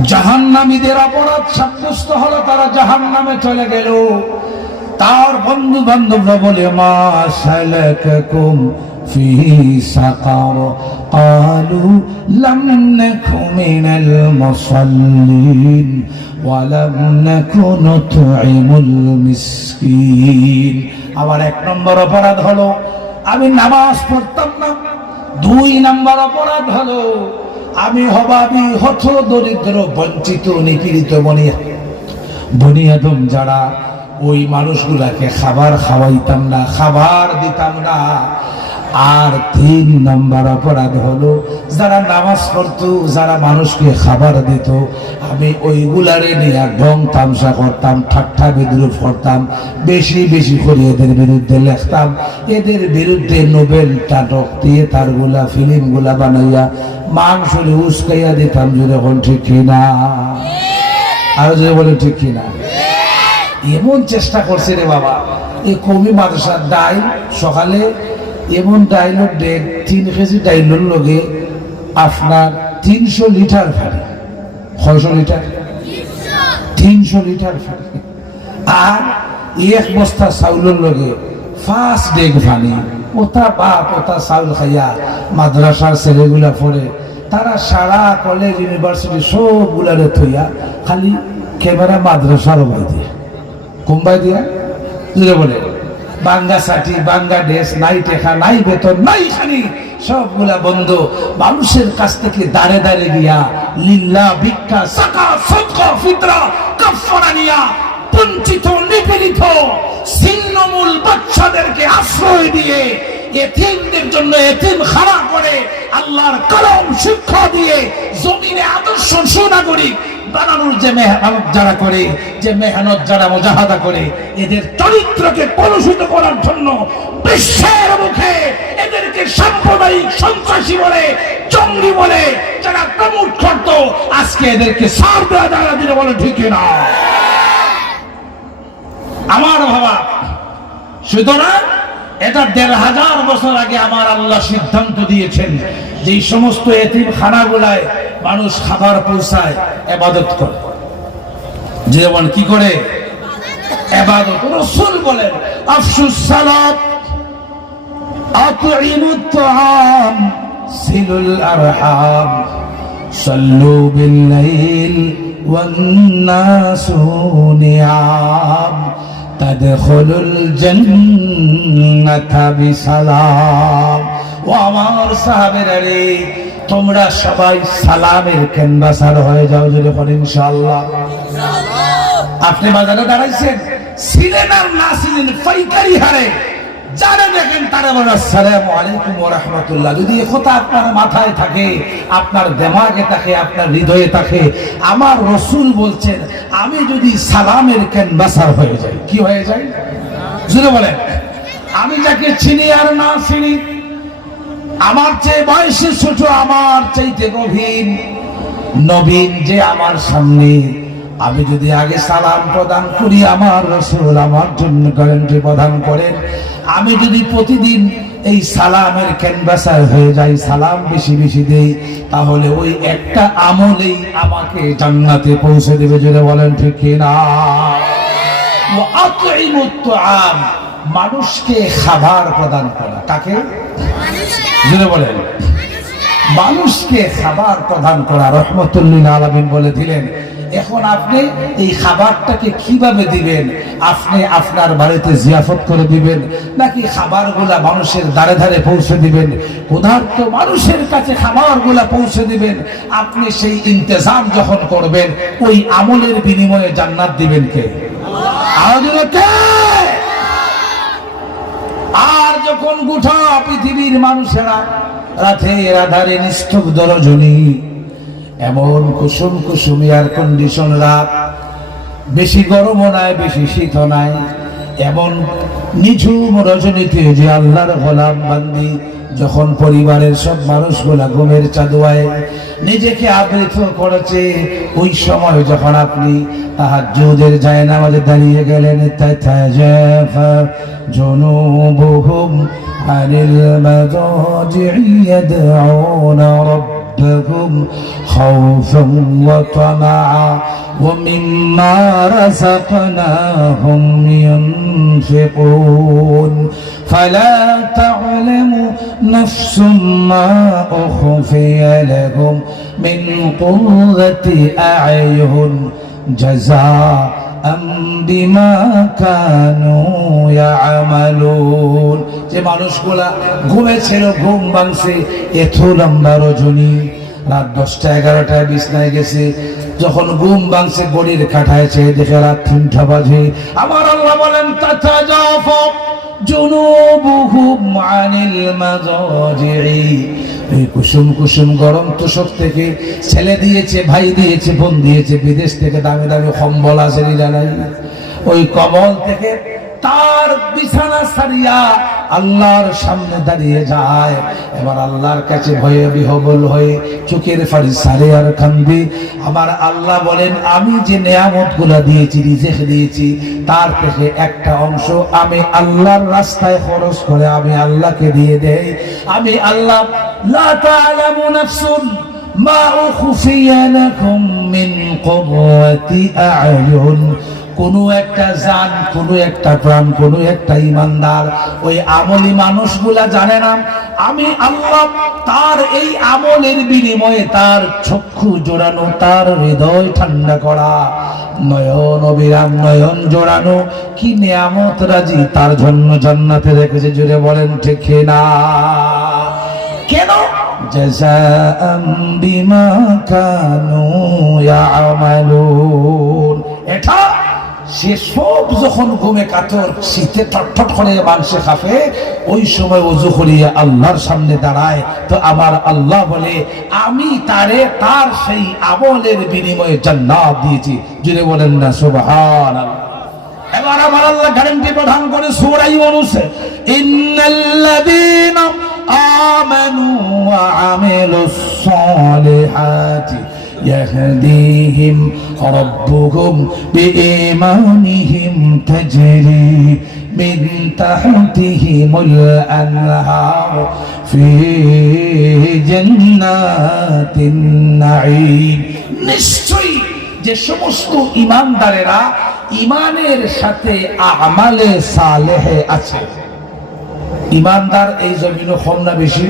জাহান্নামীদের অপরাধ সাব্যস্ত হলো তারা জাহান্নামে চলে গেল তার বন্ধু বান্ধবরা বলে মা সালাকাকুম ফি সাকার قالوا لم نك من المصلين ولم نك نطعم المسكين আমার এক নম্বর অপরাধ হলো আমি নামাজ পড়তাম না দুই নম্বর অপরাধ হলো আমি হবাবি হত দরিদ্র বঞ্চিত নিপীড়িত বনিয়া। বনিয়াদম যারা ওই মানুষগুলাকে খাবার খাওয়াইতাম না, খাবার দিতাম না। আর তিন নম্বর অপরাধ হলো, যারা নামাজ পড়তো, যারা মানুষকে খাবার দিত, আমি ওইগুলারে নিয়ে ঢং তামসা করতাম, ঠাট্টা বিদ্রুপ করতাম, বেশি বেশি করে এদের বিরুদ্ধে লেখতাম। এদের বিরুদ্ধে নোবেল নাটক দিয়ে তারগুলা ফিল্মগুলা বানাইয়া মাংস উস্কাইয়া দিতাম যখন ঠিক কিনা? আরও যদি বলে ঠিক কিনা? এমন চেষ্টা করছে রে বাবা। এই কবি মাদ্রাসার দায় সকালে এমন ডাইলের ডেট তিন কেজি ডাইলের লগে আপনার তিনশো লিটার ফাড়ি ছয়শো লিটার? তিনশো লিটার ফাড়ি আর এক বস্তা চাউলের লগে ফার্স্ট ডেগ ফানি ওটা বাপ, ওটা চাউল খাইয়া মাদ্রাসার ছেলেগুলা পড়ে, তারা সারা কলেজ ইউনিভার্সিটি সবগুলারে থইয়া খালি ক্যামেরা মাদ্রাসার বাই দিয়ে। কুম্বাই দিয়া? বলে। বাঙ্গা সাটি, বাঙ্গা ড্রেস, নাই টেকা, নাই বেতন, নাই খানি, সবগুলা বন্ধ। মানুষের কাছ থেকে দাঁড়ে দাঁড়ে দিয়া লিল্লা, ভিক্ষা সাকা সদকা, ফিতরা কাফারা নিয়া বঞ্চিত, নিপীড়িত, ছিন্নমূল বাচ্চাদেরকে আশ্রয় দিয়ে এতিমদের জন্য এতিম খাড়া করে আল্লাহর কলম শিক্ষা দিয়ে জমিনে আদর্শ সুনাগরিক বানানোর যে মেহনত যারা করে, যে মেহনত যারা মুজাহাদা করে, এদের চরিত্রকে কলুষিত করার জন্য বিশ্বের মুখে এদেরকে সাম্প্রদায়িক সন্ত্রাসী বলে, জঙ্গি বলে যারা প্রমোট করত, আজকে এদেরকে সার দেওয়া যারা দিলে বলে ঠিক না। আমার ভাবা সুতরাং এটা দেড় হাজার বছর আগে আমার আল্লাহ সিদ্ধান্ত দিয়েছেন যে সমস্ত এতিম খানাগুলায় মানুষ খাবার পৌঁছায়, এবাদত করে। যেমন কি করে? এবাদত। রসুল বলেন, আফসুস সালাত ও আমার সাহাবের তোমরা সবাই সালামের ক্যানভাসার হয়ে যাও যদি ইনশাআল্লাহ। আপনি বাজারে দাঁড়াইছেন ছিলেন আর না ছিলেন পাইকারি হারে। যারা দেখেন তারা বলে আসসালামু আলাইকুম রাহমাতুল্লাহ। যদি আপনার মাথায় থাকে আপনার দেমাগে থাকে আপনার হৃদয়ে থাকে আমার রসুল বলছেন আমি যদি সালামের ক্যানভাসার হয়ে যাই। কি হয়ে যাই বলেন আমি যাকে চিনি আর না চিনি আমার চেয়ে বয়সে ছোট আমার চাইতে গভীর। নবীন যে আমার সামনে আমি যদি আগে সালাম প্রদান করি আমার রসুল আমার জন্য গ্যারান্টি প্রদান করেন। আমি যদি প্রতিদিন এই সালামের ক্যানভাসার হয়ে যাই সালাম বেশি বেশি দেই তাহলে ওই একটা আমলেই আমাকে জান্নাতে পৌঁছে দেবে যদি বলেন ঠিক তুআম, মানুষকে খাবার প্রদান করা। কাকে? জুড়ে বলেন। মানুষকে খাবার প্রদান করা রহমতুল্লিল আলমিন বলে দিলেন। এখন আপনি এই খাবারটাকে কীভাবে দিবেন? আপনি আপনার বাড়িতে জিয়াফত করে দিবেন, নাকি খাবারগুলা মানুষের ধারে ধারে পৌঁছে দিবেন? ক্ষুধার্ত মানুষের কাছে খাবারগুলা পৌঁছে দিবেন। আপনি সেই ইন্তজাম যখন করবেন, ওই আমলের বিনিময়ে জান্নাত দিবেন কে? কে? আর যখন গোটা পৃথিবীর মানুষেরা রাতে রাধারে নিস্তব্ধ রজনী, এমন কুসুম কুসুম এয়ার কন্ডিশন রাত, বেশি গরমও নাই, বেশি শীতও নাই। এমন নিঝুম রজনীতে যে আল্লাহর গোলাম বান্দি যখন পরিবারের সব মানুষগুলা ঘুমের চাঁদোয়ায় নিজেকে আবৃত করেছে, ওই সময় যখন আপনি তাহার যোদের যায় না আমাদের দাঁড়িয়ে গেলেন জনুবহুম আনিল মাদাজি'i ইয়াদউনা ربهم خوفا وطمعا ومما رزقناهم ينفقون. فلا تعلم نفس ما أخفي لهم من قرة أعين جزاء বিমা কানু যে মানুষগুলা ঘুমেছিল, ঘুম ভাঙছে এত লম্বা রজনী। রাত দশটা, এগারোটায় বিছনায় গেছে। যখন ঘুম ভাঙছে গড়ির কাঠায় চেয়ে দেখে রাত তিনটা বাজে। আমার আল্লাহ বলেন এই কুসুম কুসুম গরম তোষক থেকে ছেলে দিয়েছে, ভাই দিয়েছে, বোন দিয়েছে, বিদেশ থেকে দামি দামি কম্বল আছে জানাই ওই কবল থেকে তার বিছানা সারিয়া আল্লাহর সামনে দাঁড়িয়ে যায়। এবার আল্লাহর কাছে ভয়ে বিহবল হয়ে চোখের ফাড়ি সারে আর কান্দি। আমার আল্লাহ বলেন, আমি যে নেয়ামতগুলা দিয়েছি, রিজেক দিয়েছি, তার থেকে একটা অংশ আমি আল্লাহর রাস্তায় খরচ করে আমি আল্লাহকে দিয়ে দেই। আমি আল্লাহ, লা তা'লামু নাফসুন মা উখফিয়া লাকুম মিন কুররাতি আ'য়ুন। কোন একটা জান কোন একটা প্রাণ কোন একটা ইমানদার ওই আমলি মানুষগুলা জানে না আমি আল্লাহ তার এই আমলের বিনিময়ে তার চক্ষু জোড়ানো তার হৃদয় ঠান্ডা করা নয়ন অবিরাম নয়ন জোড়ানো কি নিয়ামত রাজি তার জন্য জান্নাতে রেখেছে জুড়ে বলেন ঠিক না কেন جزاء بما كانوا يعملون এটা সে সব যখন ঘুমে কাতর, শীতে টটফট করে মাংসে খাফে ওই সময় অজু করিয়ে আল্লাহর সামনে দাঁড়ায়। তো আমার আল্লাহ বলে, আমি তারে তার সেই আমলের বিনিময়ে জান্নাত দিয়েছি। জুড়ে বলেন না সুবহান এবার আমার আল্লাহ গ্যারান্টি প্রদান করে সূরা ইউনূস। ইন্নাল্লাযীনা আমানু ওয়া আমিলুস সালিহাতি। يهديهم ربهم بإيمانهم تجري من تحتهم الأنهار في جنات النعيم নিশ্চয়ই যে সমস্ত ইমানদারেরা ইমানের সাথে আমালে সালেহে আছে ইমানদার এই জমিনে কম না বেশি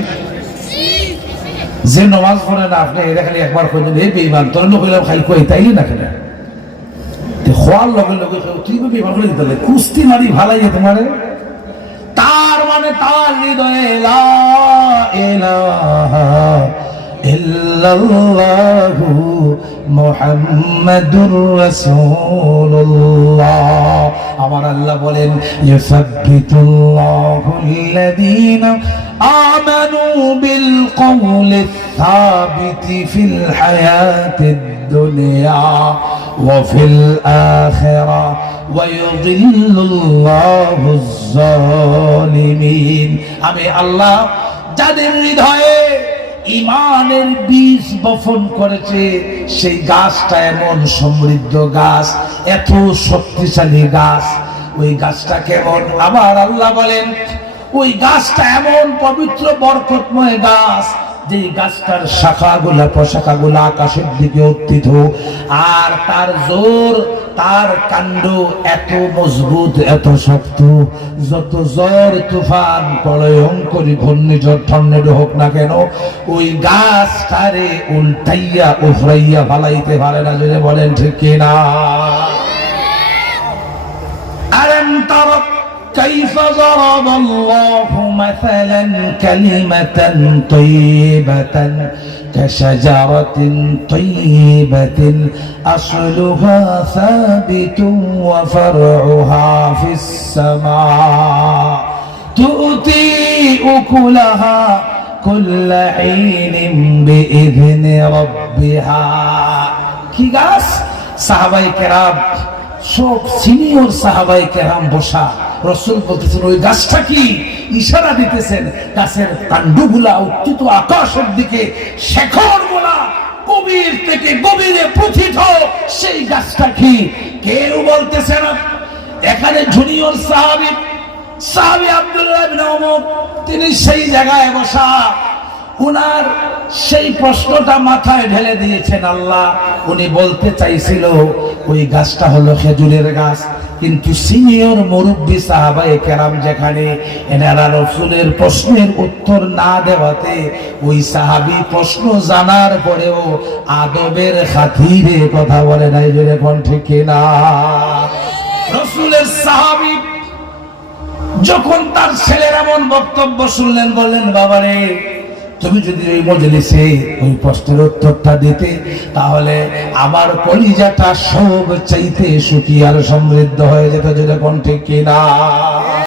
যে নমাজ পড়ে না, আপনি এটা খালি একবার কইলেন এই বেইমান তোর লোক হইলাম খালি কই তাই না কেন? খোয়ার লগে লগে তুই বেইমান করে দিতে কুস্তি মারি ভালাই তোমারে। তার মানে তার হৃদয়ে লা ইলাহা ইল্লাল্লাহু মুহাম্মাদুর রাসূলুল্লাহ আমার আল্লাহ বলেন ইউসাব্বিতুল্লাহু আল্লাযীনা আমানু বিল কওলি الثابت في الحياة الدنيا وفي الآخرة ويضل الله الظالمين আমি আল্লাহ যাদের হৃদয়ে ইমানের বীজ বপন করেছে, সেই গাছটা এমন সমৃদ্ধ গাছ, এত শক্তিশালী গাছ। ওই গাছটা কেমন? আবার আল্লাহ বলেন, ওই গাছটা এমন পবিত্র, বরকতময় গাছ যে গাছটার শাখাগুলা পোশাকাগুলা আকাশের দিকে উত্থিত আর তার জোর, তার কাণ্ড এত মজবুত, এত শক্ত, যত জ্বর তুফান, প্রলয়ঙ্করী ঘূর্ণিঝড়, টর্নেডো হোক না কেন, ওই গাছ তারে উল্টাইয়া, উফরাইয়া ফালাইতে পারে না যদি বলেন ঠিক কিনা। আরেন তারক كيف ضرب الله مثلا كلمة طيبة كشجرة طيبة أصلها ثابت وفرعها في السماء تؤتي أكلها كل حين بإذن ربها কি গাছ সাহাবাই কেরাম সব সিনিয়র সাহাবাই কেরাম বসা রসুল বলতেছেন, ওই গাছটা কি? ইশারা দিতেছেন, গাছের কাণ্ডগুলা উত্থিত আকাশের দিকে শেখর গোলা কবির থেকে গভীরে প্রথিত সেই গাছটা কি? কেউ বলতেছে না। এখানে জুনিয়র সাহাবি সাহাবি আব্দুল্লাহ বিন ওমর, তিনি সেই জায়গায় বসা। উনার সেই প্রশ্নটা মাথায় ঢেলে দিয়েছেন আল্লাহ। উনি বলতে চাইছিল, ওই গাছটা হলো খেজুরের গাছ। কিন্তু সিনিয়র মুরব্বী সাহাবায়ে কেরাম যেখানে এনারা রসুলের প্রশ্নের উত্তর না দেওয়াতে ওই সাহাবি প্রশ্ন জানার পরেও আদবের খাতিরে কথা বলে নাই যেরকম ঠিক না রসুলের সাহাবি যখন তার ছেলের এমন বক্তব্য শুনলেন, বললেন, বাবারে তুমি যদি ওই মজলিসে ওই প্রশ্নের উত্তরটা দিতে, তাহলে আমার কলিজাটা সব চাইতে সুখী আর সমৃদ্ধ হয়ে যেত যেটা ঠিক কিনা